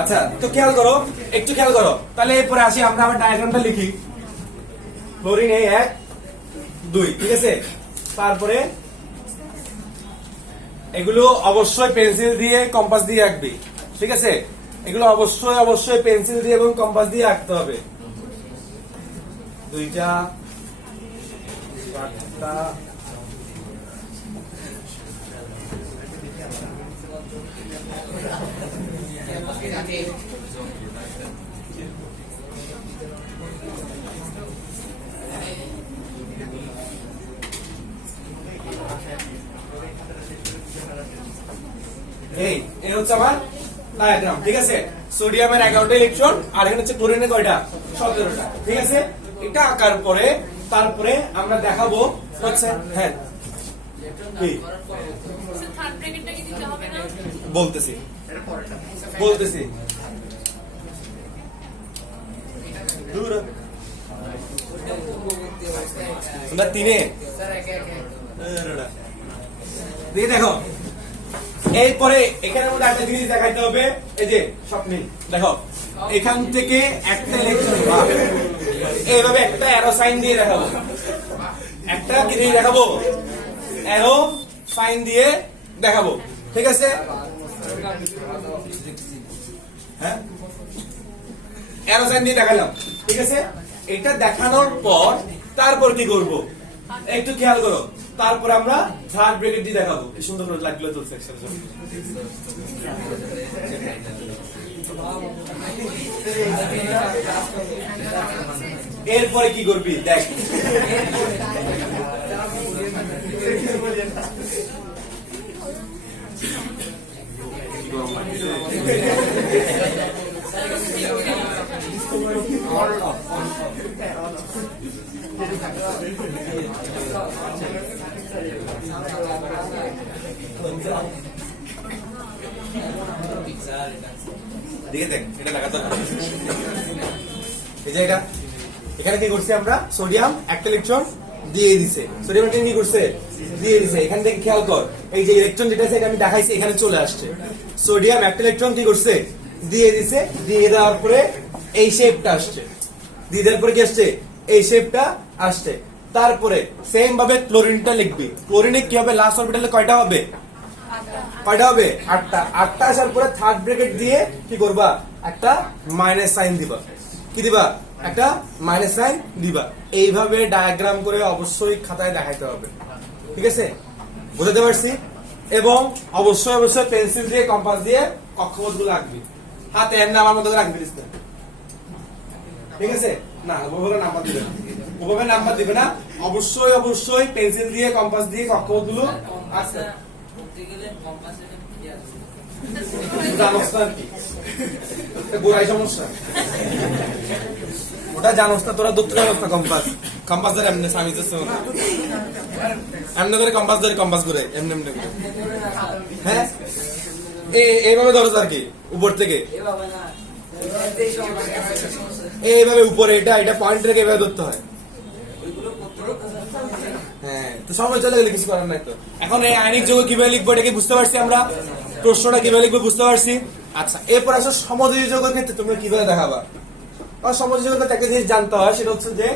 আচ্ছা তো খেয়াল করো, একটু খেয়াল করো, তাহলে এরপরে আসি আমরা আবার ডায়াগ্রামটা লিখি। ক্লোরিন এই 1 2, ঠিক আছে। তারপরে এগুলো অবশ্যই পেন্সিল দিয়ে কম্পাস দিয়ে আঁকবি, ঠিক আছে। এগুলো অবশ্যই অবশ্যই পেন্সিল দিয়ে এবং কম্পাস দিয়ে আঁকতে হবে। 2টা 4টা এই হচ্ছে আমার ডায়াগ্রাম, ঠিক আছে। সোডিয়ামের 11টা ইলেকট্রন আর এখানে হচ্ছে ক্লোরিনের কয়টা, 17টা, ঠিক আছে। এটা আঁকার পরে তারপরে আমরা দেখাবো হচ্ছে, হ্যাঁ কি বলতেছি বলতেছি তোমরা 3-এ দিয়ে দেখো। এরপরে এখানের মধ্যে একটা জিনিস দেখাইতে হবে, এই যে স্বপ্নিল দেখো, এখান থেকে একটা ইলেকট্রন এইভাবে একটা অ্যারো সাইন দিয়ে দেখাবো, একটা কি দিয়ে দেখাবো, অ্যারো সাইন দিয়ে দেখাবো, ঠিক আছে। হ্যাঁ অ্যারো সাইন দিয়ে দেখালাম, ঠিক আছে। এটা দেখানোর পর তারপর কি করব একটু খেয়াল করো। তারপর আমরা থার্ড ব্র্যাকেট দিয়ে দেখাবো। এই সুন্দর করে লাগলো তো সেকশন। এরপরে কি করবি দেখ, দিকে দেখ, এটা লাগাতে হবে। এই যে এটা এখানে কি করছি আমরা, সোডিয়াম একটা ইলেকট্রন দিয়ে দিছে, সোডিয়াম কি করছে দিয়ে দিছে। এখান থেকে খেয়াল কর, এই যে ইলেকট্রন যেটা আছে এটা আমি দেখাইছি, এখানে চলে আসছে। সোডিয়াম একটা ইলেকট্রন কি করছে দিয়ে দিছে, দিয়ে দেওয়ার পরে এই শেপটা আসছে, দিয়ে দেওয়ার পরে কি আসছে এই শেপটা আসছে। তারপরে সেম ভাবে ক্লোরিনটা লিখবি। ক্লোরিনে কি হবে, লাস্ট অরবিটালে কয়টা হবে, কয়টা হবে 8টা। 8টা আসার পরে থার্ড ব্র্যাকেট দিয়ে কি করবা, একটা মাইনাস সাইন দিবা, কি দিবা, একটা মাইনাস সাইন দিবা। এইভাবে ডায়াগ্রাম করে অবশ্যই খাতায় দেখাইতে হবে, ঠিক আছে, বুঝতে পারছি। এবং অবশ্যই অবশ্যই পেন্সিল দিয়ে কম্পাস দিয়ে কক্ষপথ গুলো আঁকবি, হাতে এমনি আমার মতো রাখবি, ঠিক আছে। না ওভাবে নাম্বার দিবে না, ওভাবে নাম্বার দিবে না, অবশ্যই অবশ্যই পেন্সিল দিয়ে কম্পাস দিয়ে কক্ষপথ গুলো আঁকতে হবে। গোড়াই সমস্যা ওটা জানোস না, তোরা দুঃখ জানোস না। কম্পাস কম্পাস ধরে এমনি স্বামী এমনি করে কম্পাস ধরে কম্পাস ঘুরে এমনি এমনি করে, হ্যাঁ এইভাবে ধরো আর কি উপর থেকে এইভাবে উপরে, এটা এটা পয়েন্ট রেখে এভাবে ধরতে হয়। হ্যাঁ তো সময় চলে গেলে কিছু করার নাই। তো এখন এই আয়নিক যৌগ কিভাবে লিখবো এটা কি বুঝতে পারছি আমরা, প্রশ্নটা কিভাবে লিখবো বুঝতে পারছি। আচ্ছা এরপর আসো সমযোজী যৌগের ক্ষেত্রে তুমি কিভাবে দেখাবা। সমযোজী যৌগের ক্ষেত্রে একটা জিনিস জানতে হয়, সেটা হচ্ছে যে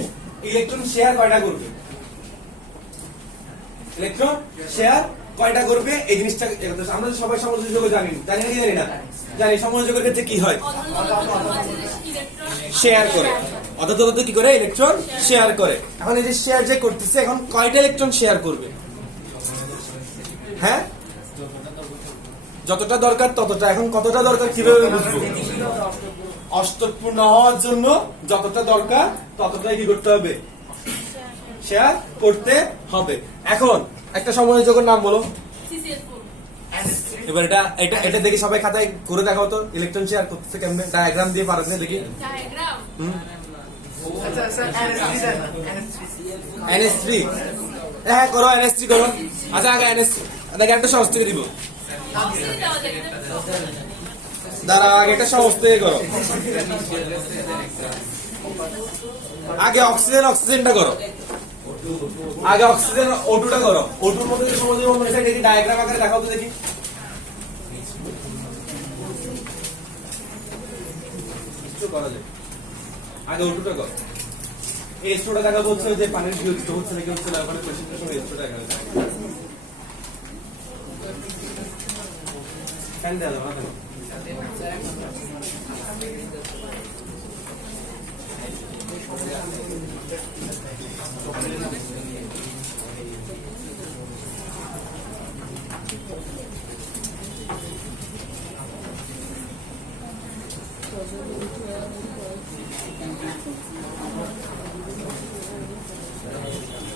ইলেকট্রন শেয়ার কয়টা করবে, ইলেকট্রন শেয়ার কয়টা করবে এই জিনিসটা আমরা সবাই সমযোজী যৌগ জানি, জানি না জানি না জানি। সমযোজী যৌগের ক্ষেত্রে কি হয়, শেয়ার করে, অর্থাৎ কি করে ইলেকট্রন শেয়ার করে। এখন এই যে শেয়ার যে করতেছে, এখন কয়টা ইলেকট্রন শেয়ার করবে, হ্যাঁ যতটা দরকার ততটা। এখন কতটা দরকার কিভাবে বুঝবো, অষ্টকপূর্ণ হওয়ার জন্য যতটা দরকার ততটাই কি করতে হবে, শেয়ার করতে হবে। এখন একটা সমযোজী যৌগের নাম বলো। এবার এটা এটা এটা দেখি সবাই খাতায় করে দেখাও তো, ইলেকট্রন শেয়ার করতেছে কেমনে, ডায়াগ্রাম দিয়ে পারো না দেখি। NH3 হ্যাঁ করো, NH3 করো। আচ্ছা আগে NH দেখে একটা সহজ থেকে দিব, দাঁড়া আগে একটা সহজ থেকে করো। আগে অক্সিজেন, অক্সিজেনটা করো আগে, অক্সিজেন O2টা করো। O2 এর মধ্যে সমযোজী বন্ধন আছে দেখি, ডায়াগ্রাম আকারে দেখাও তো দেখি। H2 করা যায় আগে উল্টোটা কর এই H2 টা দেখা বলছে যে পানির বিয়োজিত হচ্ছে নাকি হচ্ছে না ওখানে প্রেসিপিটেশন H2 টা দেখা যাচ্ছে ফ্যান দেওয়া যাবে না কেন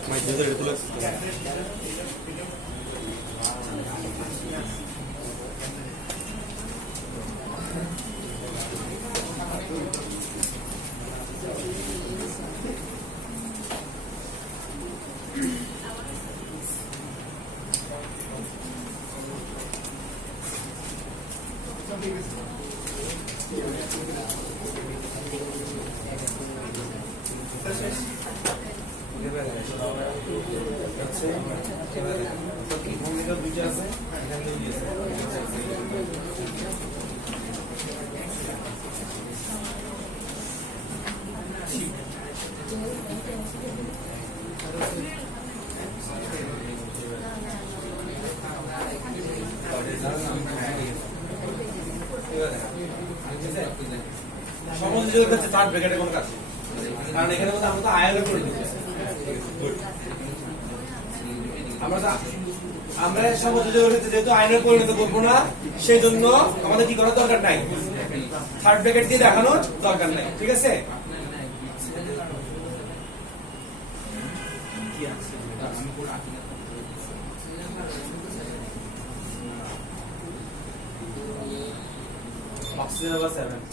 My brother itu lah. সমযোজক হচ্ছে থার্ড ব্র্যাকেটে কোন কাজ কারণ এখানে মধ্যে আমরা তো আয়নে করে দিচ্ছি আমরা সমযোজক হচ্ছে যেহেতু আয়নে পরিণত করবো না সেই জন্য আমাদের কি করার দরকার নাই থার্ড ব্র্যাকেট দিয়ে দেখানোর দরকার নাই ঠিক আছে অক্সিজেন হলো 7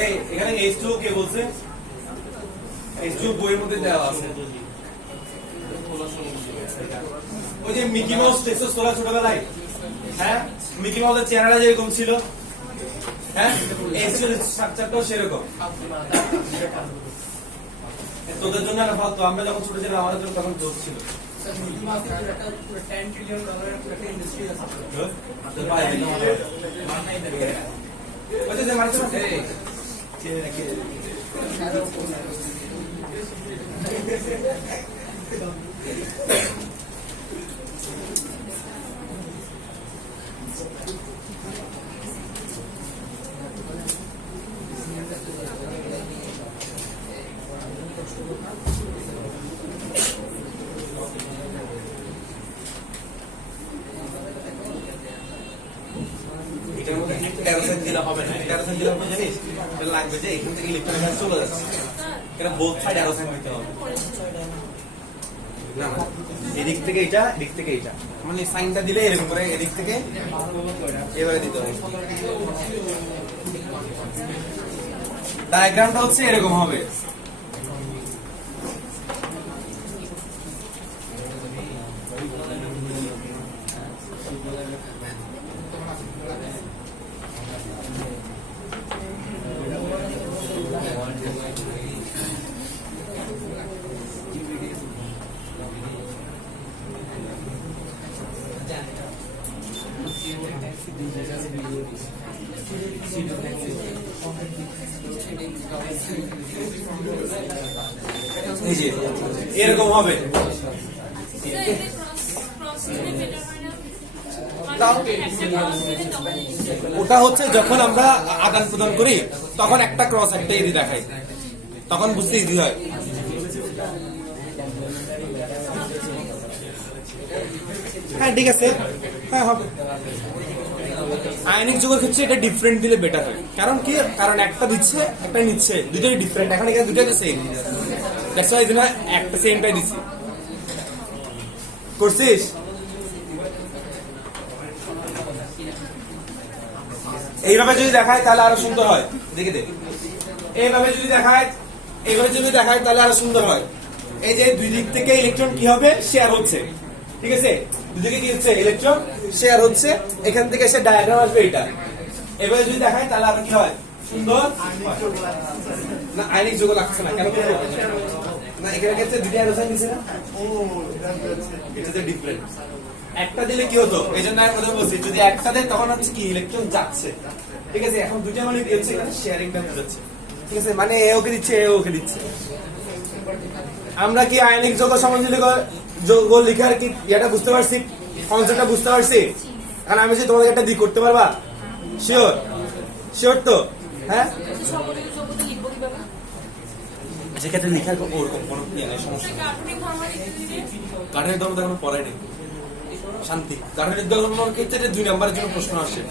এই এখানে H2 কে বলছে H2 বইয়ের মধ্যে দেওয়া আছে ওই যে মিকি মাউস টেক্সাস তোলা ছোটবেলায় হ্যাঁ মিকি মাউসের চেহারাটা যেরকম ছিল হ্যাঁ H2 এর স্ট্রাকচারটাও সেরকম তোদের জন্য না ফালতু আমরা যখন ছোট ছিলাম আমাদের জন্য তখন জোর ছিল মিকি মাউসের একটা পুরো $10 ট্রিলিয়ন একটা ইন্ডাস্ট্রি আছে তো ভাই ওই যে মারতে আছে ছেড়ে রাখি কেরোসিন দিলে হবে না কেরোসিন দিলে হবে জানিস এটা লাগবে যে এখান থেকে ইলেকট্রন গ্যাস চলে যাচ্ছে এটা বোথ সাইড কেরোসিন দিতে হবে না না এদিক থেকে এটা মানে সাইনটা দিলে এরকম করে এদিক থেকে এভাবে দিতে হবে ডায়াগ্রামটা হচ্ছে এরকম হবে এরকম হবে ওটা হচ্ছে যখন আমরা আদান প্রদান করি তখন একটা ক্রস একটা ইজি দেখাই তখন বুঝতে ইজি হয় হ্যাঁ ঠিক আছে হ্যাঁ হবে আয়নিক যৌগের ক্ষেত্রে এটা ডিফারেন্ট দিলে বেটার হয় কারণ কি কারণ একটা দিচ্ছে একটা নিচ্ছে দুটোই ডিফারেন্ট এখন এখানে দুটোই তো সেম দ্যাটস ওয়াই দিনা একটা সেমটাই দিছি করছিস এইভাবে যদি দেখায় তাহলে আরো সুন্দর হয় দেখে দে এইভাবে যদি দেখায় তাহলে আরো সুন্দর হয় এই যে দুই দিক থেকে ইলেকট্রন কি হবে শেয়ার হচ্ছে ঠিক আছে, দুদিকে কি হচ্ছে ইলেকট্রন শেয়ার হচ্ছে, এখান থেকে এসে ডায়াগ্রাম আসবে এটা। এবারে যদি দেখায় তাহলে আর কি হয়, সুন্দর না আয়নিক যৌগ লাগছে না কেন না, এখানে ক্ষেত্রে দুটো অ্যারোসাইন দিছে না, এটা ডিফারেন্ট। একটা দিলে কি হতো, এই জন্য আমি প্রথমে বলছি যদি একটা দেয় তখন হচ্ছে কি ইলেকট্রন যাচ্ছে, ঠিক আছে। এখন দুটো মানে দিচ্ছে এখানে শেয়ারিংটা বোঝাচ্ছে, ঠিক আছে, মানে এ ওকে দিচ্ছে এ ওকে দিচ্ছে। আমরা কি আয়নিক যৌগ সমযোজী যৌগ লেখার কি এটা বুঝতে পারছি, কনসেপ্টটা বুঝতে পারছি। কারণ আমি যদি তোমাদের একটা দিক করতে পারবা, শিওর শিওর তো, হ্যাঁ যেক্ষেত্রে লেখার ওরকম কোনো সমস্যা কাঠের ধর্ম তো এখন পড়াই নেই শান্তি। কাঠের ধর্মের ক্ষেত্রে 2 নম্বরের জন্য প্রশ্ন আসে,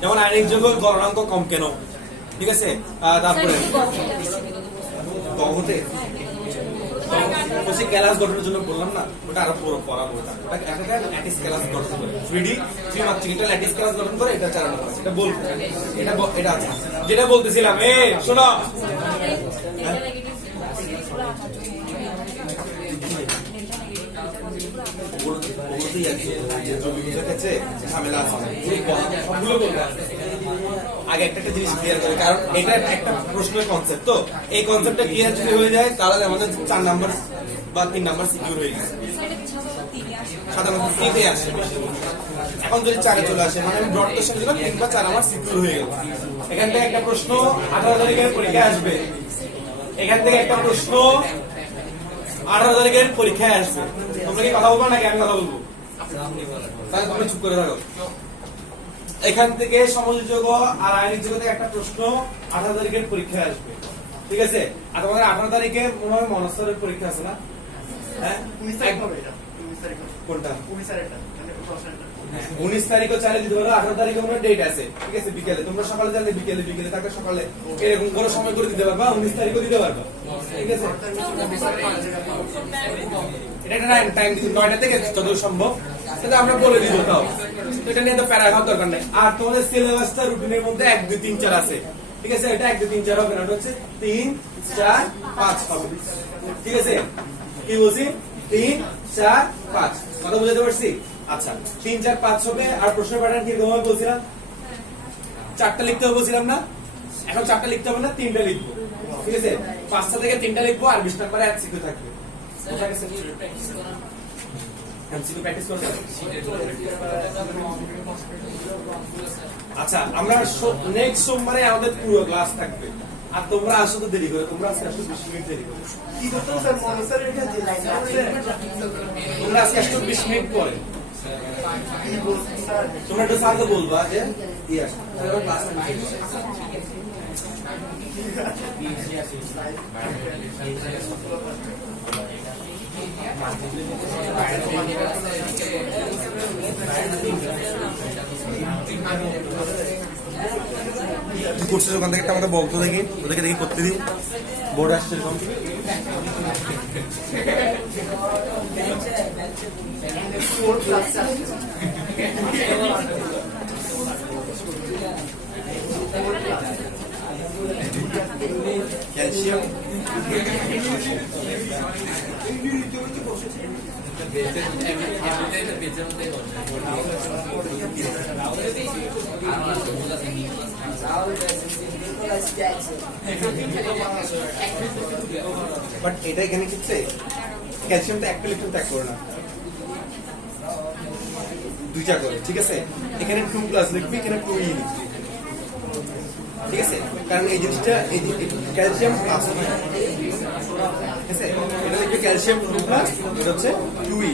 যেমন আয়নিক যৌগ গলনাঙ্ক কম কেন, ঠিক আছে। তারপরে গহতে ক্যালাস গঠনের জন্য বললাম না, ওটা আরো পুরো পড়াবো, ওটা একটা ল্যাটিস ক্যালাস গঠন করে 3D 3 মাত্রিক এটা ল্যাটিস ক্যালাস গঠন করে, এটা চালানো আছে, এটা বলবো, এটা আছে যেটা বলতেছিলাম। শোনো আগে একটা জিনিস ক্লিয়ার করে, কারণ এটা একটা প্রশ্নের কনসেপ্ট, তো এই কনসেপ্টটা ক্লিয়ার যদি হয়ে যায় তাহলে আমাদের 4 নাম্বার বা 3 নাম্বার সিকিউর হয়ে গেছে। সাধারণত 3 এ আসে, এখন যদি 4 এ চলে আসে মানে আমি ব্রড কোশ্চেন দিলাম 3 বা 4 আমার সিকিউর হয়ে গেল। এখান থেকে একটা প্রশ্ন 18 তারিখের পরীক্ষায় আসবে, এখান থেকে একটা প্রশ্ন 18 তারিখের পরীক্ষায় আসবে। তোমরা কি কথা বলবো নাকি আমি কথা বলবো? তাহলে তোমরা চুপ করে থাকো। এখান থেকে সমযোজী যৌগ আর আয়নিক যৌগ থেকে একটা প্রশ্ন 18 তারিখের পরীক্ষায় আসবে, ঠিক আছে। আর তোমাদের 18 তারিখে মনে হয় মনস্তরের পরীক্ষা আছে না? হ্যাঁ 19 তারিখ হবে এটা, 19 তারিখ কোনটা 19 তারিখটা, মানে প্রশ্নটা 19 তারিখও চাইলে দিতে পারো, 18 তারিখে কোনো ডেট আছে, ঠিক আছে। বিকেলে তোমরা সকালে চাইলে বিকেলে থাকে সকালে, এরকম কোনো সময় করে দিতে পারবা, 19 তারিখও দিতে পারবা, ঠিক আছে। এটা একটা টাইম 9টা থেকে যতদূর সম্ভব সেটা আমরা বলে দিব, তাও এটা নিয়ে তো প্যারা খাওয়ার দরকার নেই। আর তোমাদের সিলেবাসটা রুটিনের মধ্যে 1 2 3 4 আছে, ঠিক আছে। এটা 1 2 3 4 হবে না, এটা হচ্ছে 3 4 5 হবে, ঠিক আছে। কি বলছি 3 4 5, কথা বুঝাতে পারছি? আচ্ছা 3 4 5 হবে। আর প্রশ্নের প্যাটার্ন কি রকম বলছিলাম, 4টা লিখতে হবে বলছিলাম না, এখন 4টা লিখতে হবে না 3টা লিখবো, ঠিক আছে। 5টা থেকে 3টা লিখবো আর 20 নম্বরে এমসিকিউ থাকবে। আচ্ছা আমরা নেক্সট সোমবারে আমাদের পুরো ক্লাস থাকবে, আর তোমরা আসো তো দেরি করে, তোমরা আজকে আসো 20 মিনিট দেরি করে, কি করতে স্যার মনসার এটা যে লাইন আছে তোমরা আজকে আসো 20 মিনিট পরে। তোমরা একটু স্যারকে বলবা যে দিয়ে আসো তাহলে ক্লাস করছে ওখান থেকে আমাদের বলতো দেখি, ওদেরকে দেখি করতে দিই, বোর্ড আসছে এরকম। ক্যালসিয়াম বাট এটা এখানে ক্ষেত্রে ক্যালসিয়ামটা একটা ইলেকট্রন ত্যাগ করে না, 2টা করে, ঠিক আছে। এখানে 2 প্লাস লিখবি, এখানে 2 ই লিখবি, ঠিক আছে। কারণ এই জিনিসটা এই ক্যালসিয়াম প্লাস, ঠিক আছে, এটা লিখবে ক্যালসিয়াম 2 প্লাস, এটা হচ্ছে 2 ই।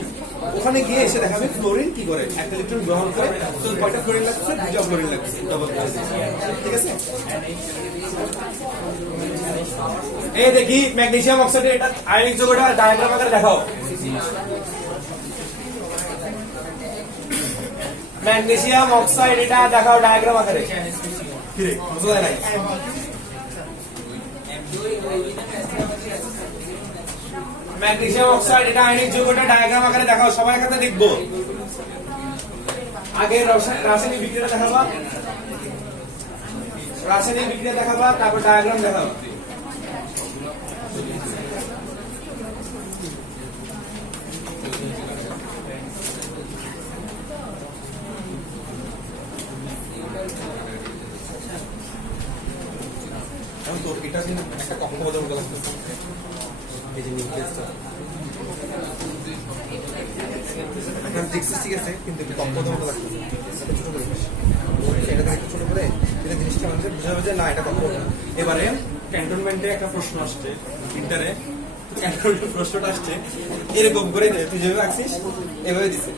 ওখানে গিয়ে এসে দেখাবে ফ্লোরিন কি করে, একটা ইলেকট্রন গ্রহণ করে, তো কয়টা ফ্লোরিন লাগছে, 2টা ফ্লোরিন লাগছে, ডবল, ঠিক আছে। এই দেখি ম্যাগনেসিয়াম অক্সাইডের এটা আয়নিক যৌগটা ডায়াগ্রাম আকারে দেখাও। ম্যাগনেসিয়াম অক্সাইড এটা দেখাও ডায়াগ্রাম আকারে, কি রে বুঝা যায় নাই? ম্যাগনেসিয়াম অক্সাইড এটা আয়নিক যৌগটা ডায়াগ্রাম আকারে দেখাও, সবাই এখানে দেখবো। আগে রাসায়নিক বিক্রিয়া দেখাবা, রাসায়নিক বিক্রিয়া দেখাবা, তারপর ডায়াগ্রাম দেখাবা। তোর এটা কিন্তু একটা কক্ষপথের মতো লাগতেছে, এই যে নিউক্লিয়াসটা এখন দেখছিস ঠিক আছে, কিন্তু একটু কক্ষপথের মতো লাগতেছে, এটা ছোট করে এটা একটু ছোট করে এটা জিনিসটা আমাদের বুঝা যাবে যে না এটা কক্ষপথ না। এবারে ক্যান্টনমেন্টে একটা প্রশ্ন আসছে ইন্টারে, ক্যান্টনমেন্টের প্রশ্নটা আসছে এরকম করে তুই যেভাবে রাখছিস এভাবে দিছে,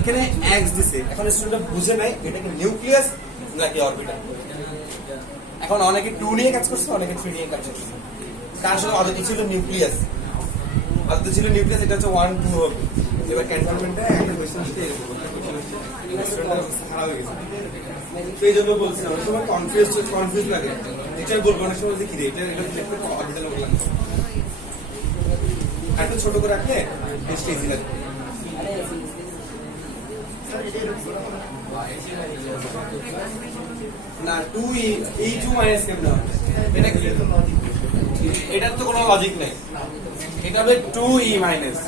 এখানে এক্স দিছে, এখন স্টুডেন্ট বুঝে নাই এটা কি নিউক্লিয়াস নাকি অরবিটাল। এখন অনেকে 2 নিয়ে কাজ করছে, অনেকে 3 নিয়ে কাজ করছে, তার আসলে অর্ধেক ছিল নিউক্লিয়াস, অর্ধেক ছিল নিউক্লিয়াস, এটা হচ্ছে 1 2 হবে। এবার ক্যান্টনমেন্টে একটা কোশ্চেন আসছে এরকম খারাপ হয়ে গেছে, সেই জন্য বলছি অনেক সময় কনফিউজ লাগে, এটা বলবো অনেক সময় যে কি রে এটা অরবিটাল লাগে, একটু ছোট করে রাখলে বেশি ইজি লাগে। না 2e 2 মাইনাস কেমন হবে, এটা কি, এটার তো কোনো লজিক নাই, এটা হবে 2e মাইনাস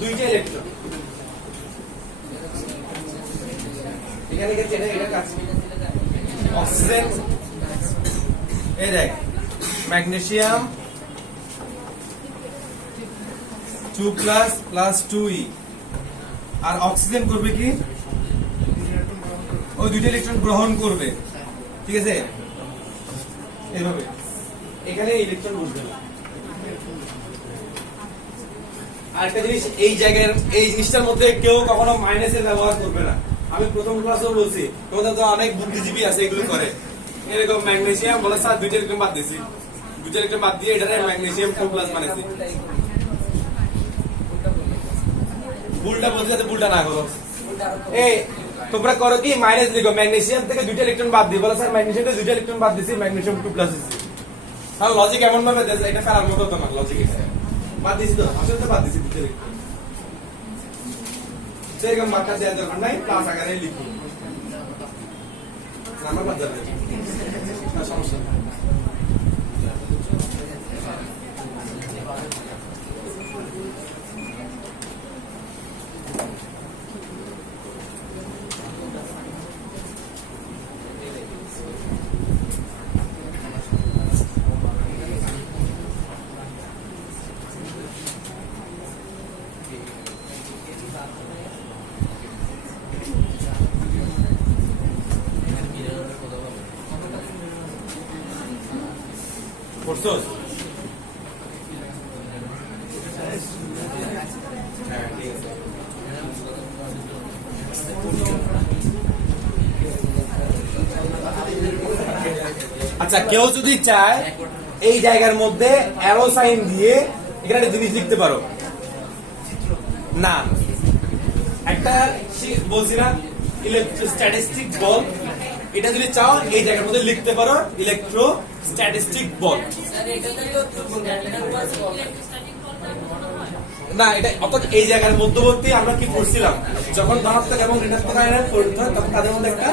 দুইটা ইলেকট্রন, এখানে গেছে এটা কাজ অক্সিজেন, এই দেখ ম্যাগনেসিয়াম 2 প্লাস 2e, আর অক্সিজেন করবে কি ওই দুইটা ইলেকট্রন গ্রহণ করবে, ঠিক আছে এইভাবে, এখানে ইলেকট্রন বসবে না। আরেকটা জিনিস এই জায়গার এই জিনিসটার মধ্যে কেউ কখনো মাইনাসের ব্যবহার করবে না, আমি প্রথম ক্লাসেও বলছি, তোমাদের তো অনেক বুদ্ধিজীবী আছে এগুলো করে, এরকম ম্যাগনেসিয়াম বলে স্যার দুইটা ইলেকট্রন বাদ দিয়েছি, দুইটা ইলেকট্রন বাদ দিয়ে এটারে ম্যাগনেসিয়াম 2+ বানাইছি, ভুলটা বলতে যাতে ভুলটা না করো, এই তোমরা করো কি মাইনাস লিখো, ম্যাগনেসিয়াম থেকে দুইটা ইলেকট্রন বাদ দিয়ে বলো স্যার ম্যাগনেসিয়াম থেকে দুইটা ইলেকট্রন বাদ দিয়েছি, ম্যাগনেসিয়াম 2+ দিয়েছি, তাহলে লজিক এমন ভাবে এটা ফেরার মতো তোমার লজিক, বাদ দিয়েছি তো আসলে তো বাদ দিয়েছি দুইটা ইলেকট্রন, সেরকম মার্কার দেওয়ার দরকার নাই, প্লাস আকারে লিখবো নাম্বার বাদ যাবে না, সমস্যা নেই। করছস? হ্যাঁ ঠিক আছে। আচ্ছা কেউ যদি চায় এই জায়গার মধ্যে অ্যারো সাইন দিয়ে এখানে জিনিস লিখতে পারো না, একটা বলছি না ইলেকট্রোস্ট্যাটিস্টিক বল, এটা যদি চাও এই জায়গার মধ্যে লিখতে পারো ইলেকট্রোস্ট্যাটিস্টিক বল, না এটা অর্থাৎ এই জায়গার মধ্যবর্তী আমরা কি করছিলাম, যখন ধনাত্মক এবং ঋণাত্মক আয়নের পরিবর্তন হয় তখন তাদের মধ্যে একটা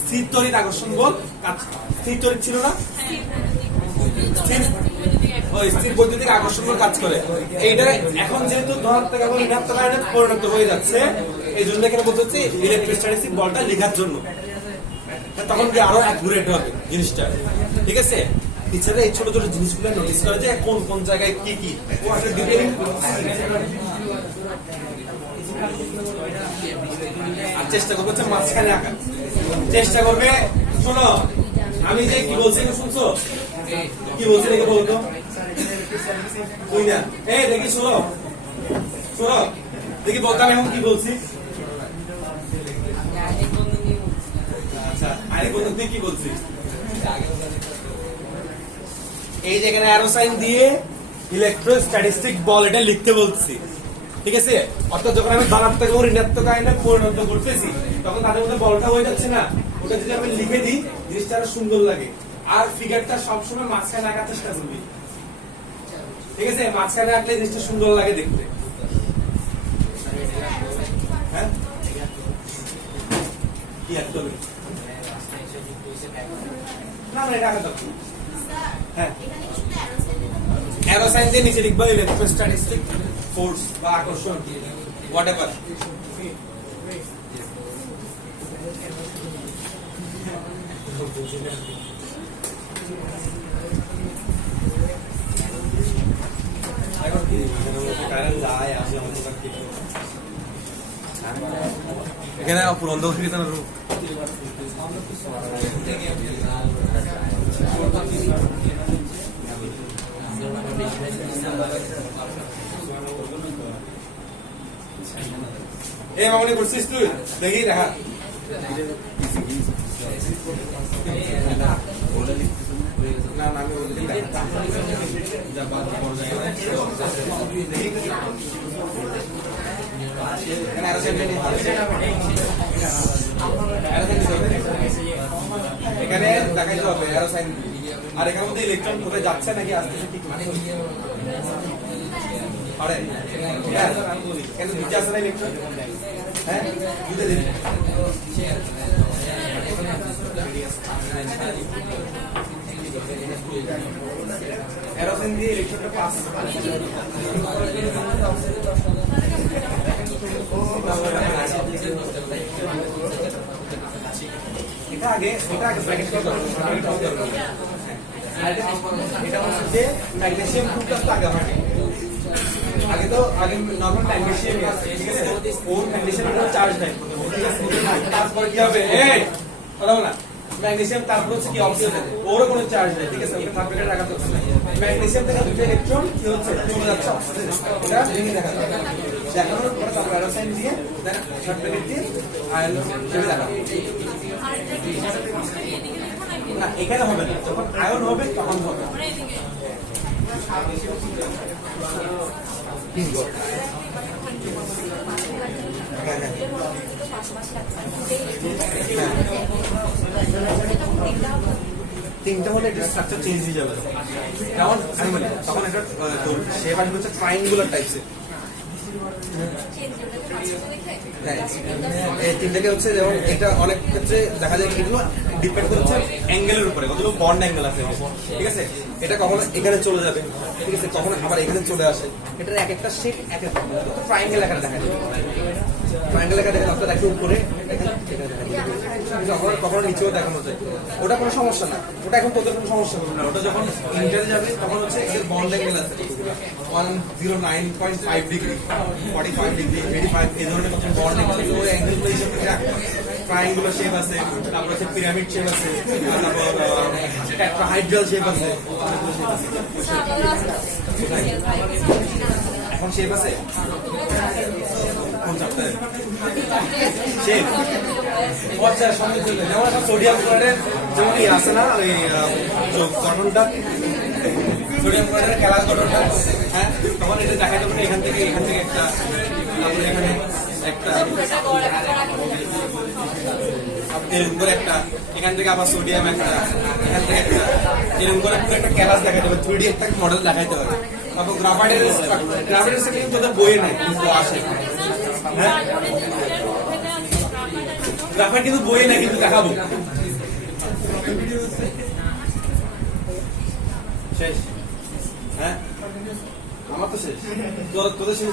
স্থির তড়িৎ আকর্ষণ বল কাজ, স্থির তড়িৎ ছিল না, স্থির বৈদ্যুতিক আকর্ষণ বল কাজ করে, এইটা এখন যেহেতু ধনাত্মক এবং ঋণাত্মক আয়নে পরিণত হয়ে যাচ্ছে এই জন্য এখানে বলতে হচ্ছে ইলেকট্রোস্ট্যাটিক বলটা লেখার জন্য, তখন কি আরো অ্যাকুরেট হবে জিনিসটা, ঠিক আছে। টিচাররা এই ছোট ছোট জিনিসগুলো নোটিস করে যে কোন কোন জায়গায় কি কি ও আসলে ডিটেইলিং আর চেষ্টা করবে হচ্ছে মাঝখানে আঁকার চেষ্টা করবে। শোনো আমি যে কি বলছি শুনছো, কি বলছি দেখে বলতো তুই না, এই দেখি শোনো শোনো দেখি বলতাম এখন কি বলছি, আচ্ছা আরে বলতো তুই কি বলছিস, এই যে এখানে অ্যারো সাইন দিয়ে ইলেকট্রোস্ট্যাটিস্টিক বল এটা লিখতে বলছি, ঠিক আছে। অর্থাৎ যখন আমি ধনাত্মক এবং ঋণাত্মক আয়নে পরিণত করতেছি তখন তাদের মধ্যে বলটা হয়ে যাচ্ছে না, ওটা যদি আমি লিখে দিই জিনিসটা আরো সুন্দর লাগে, আর ফিগারটা সবসময় মাঝখানে আঁকার চেষ্টা করবি, ঠিক আছে, মাঝখানে আঁকলে জিনিসটা সুন্দর লাগে দেখতে, হ্যাঁ কি আঁকতে হবে না না এটা আঁকা দরকার, হ্যাঁ অ্যারো সাইন দিয়ে নিচে লিখবো ইলেকট্রোস্ট্যাটিস্টিক ফোর্স বা আকর্ষণ হোয়াটএভার, এখানে পুরো অন্ধকার কি জানো? এ মামনি করছিস তুই? দেখি দেখা। না না আমি বলতে দেখা। এখানে দেখাইতে হবে অ্যারো সাইন আর এখানে মধ্যে ইলেকট্রন কোথায় যাচ্ছে নাকি আসতেছে ঠিক আরে হ্যাঁ কেন নিচে আসে না ইলেকট্রন হ্যাঁ দুটো দিন অ্যারো সাইন দিয়ে ইলেকট্রনটা পাস এটা আগে ব্র্যাকেট করতে হবে এটা হচ্ছে ম্যাগনেসিয়াম 2+ আগে হবে আগে নরমাল ম্যাগনেসিয়াম আছে ঠিক আছে ওর ম্যাগনেসিয়ামের কোনো চার্জ নাই ঠিক আছে তারপর কি হবে এই কথা বল না ম্যাগনেসিয়াম তারপর হচ্ছে কি অক্সিজেন ওরও কোনো চার্জ নেই ঠিক আছে ওকে থাকবে রাখা তো ম্যাগনেসিয়াম থেকে দুটো ইলেকট্রন কি হচ্ছে চলে যাচ্ছে অক্সিজেন এটা ভেঙে দেখা যাবে দেখানোর পরে তারপর অ্যারো সাইন দিয়ে দেন শর্ট ব্র্যাকেট দিয়ে আয়ন ছেড়ে দেখাবো না এখানে হবে না যখন আয়ন হবে তখন হবে তিনটা হলে এটা স্ট্রাকচার চেঞ্জ হয়ে যাবে যেমন আমি বলি তখন এটা শেপ আসবে হচ্ছে ট্রায়াঙ্গুলার টাইপসের এই তিনটাকে হচ্ছে যেমন এটা অনেক ক্ষেত্রে দেখা যায় এগুলো ডিপেন্ড করছে অ্যাঙ্গেলের উপরে কতগুলো বন্ড অ্যাঙ্গেল আছে ঠিক আছে এটা কখনো এখানে চলে যাবে ঠিক আছে কখনো আবার এখানে চলে আসে এটার এক একটা শেপ এক এক ট্রায়াঙ্গেল আকারে দেখা যায় ট্রায়াঙ্গেল আকারে দেখা আপনারা একটু উপরে কখনো নিচেও দেখানো যায় ওটা কোনো সমস্যা না ওটা এখন তোদের কোনো সমস্যা হবে না ওটা যখন ইন্টারে যাবে তখন হচ্ছে এর বন্ড অ্যাঙ্গেল আছে 109.5 ডিগ্রি 45 ডিগ্রি 85 এই ধরনের কিছু বন্ড অ্যাঙ্গেল ওই অ্যাঙ্গেলগুলো হিসেবে রাখবে ট্রায়াঙ্গুলার শেপ আছে তারপর হচ্ছে পিরামিড শেপ আছে তারপর টেট্রাহাইড্রাল শেপ আছে এখন শেপ আছে কোন চ্যাপ্টারে শেপ আচ্ছা সামনে চলে যেমন একটা সোডিয়াম ক্লোরাইডের যেমন কি আছে না ওই গঠনটা সোডিয়াম ক্লোরাইডের ক্যালাস গঠনটা হ্যাঁ তখন এটা দেখা যাবে এখান থেকে একটা তারপরে এখানে একটা এরকম করে একটা এখান থেকে আবার সোডিয়াম একটা এখান থেকে একটা এরকম করে একটা ক্যালাস দেখা যাবে 3D একটা মডেল দেখাইতে হবে তারপর গ্রাফাইটের সাথে কিন্তু ওদের বইয়ে নেই কিন্তু আসে হ্যাঁ গ্রাফাইট কিন্তু বইয়ে নেই কিন্তু দেখাবো শেষ হ্যাঁ আমার তো শেষ তোদের শেষ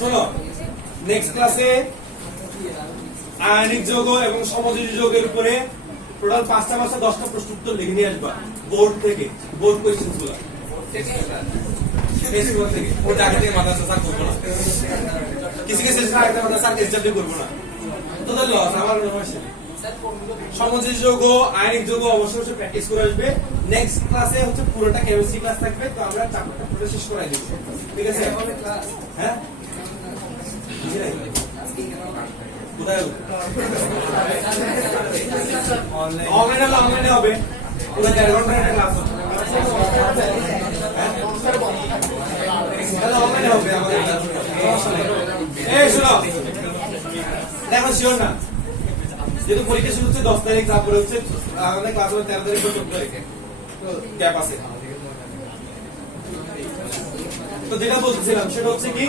শোনো নেক্সট ক্লাসে আয়নিক যৌগ এবং সমযোজী যৌগের উপরে টোটাল 5টা 10টা প্রশ্ন উত্তর লিখে নিয়ে আসবা বোর্ড থেকে বোর্ড কোয়েশ্চেন গুলো কিছু কিছু করবো না তোদের লস আমার সমযোজী যৌগ আয়নিক যৌগ অবশ্যই প্র্যাকটিস করে আসবে নেক্সট ক্লাসে হচ্ছে পুরোটা কেমিস্ট্রি ক্লাস থাকবে তো আমরা চ্যাপ্টারটা পুরো শেষ করে দিব ঠিক আছে হ্যাঁ কোথায় অনলাইনে হবে পুরো 4 ঘন্টার একটা ক্লাস হবে অনলাইনে হবে আমাদের এই শোনো দেখো শিওর না যেহেতু পরীক্ষা শুরু হচ্ছে 10 তারিখ তারপরে হচ্ছে আমাদের ক্লাস হবে 13 তারিখ পর্যন্ত গ্যাপ আছে তো যেটা বলছিলাম সেটা হচ্ছে কি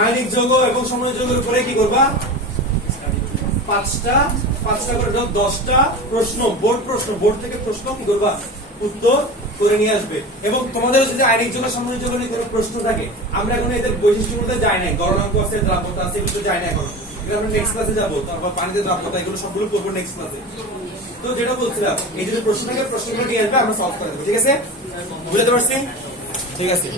আয়নিক যৌগ এবং সমযোজী যৌগের উপরে কি করবা 5টা করে 10টা প্রশ্ন বোর্ড থেকে প্রশ্ন কি করবা উত্তর করে নিয়ে আসবে। এবং তোমাদের যদি আইনিক জন্য সম্মানিত জন্য কোনো প্রশ্ন থাকে, আমরা এখন এদের বৈশিষ্ট্যগুলোতে যাই নাই, গণনাঙ্ক আছে, দ্রাব্যতা আছে, এগুলো যাই না এখন, এটা আমরা নেক্সট ক্লাসে যাবো। তারপর পানিতে দ্রাব্যতা, এগুলো সবগুলো করবো নেক্সট ক্লাসে। তো যেটা বলছিলাম, এই যদি প্রশ্ন থাকে প্রশ্নগুলো নিয়ে আসবে, আমরা সলভ করে দেবো। ঠিক আছে, বুঝতে পারছি? ঠিক আছে।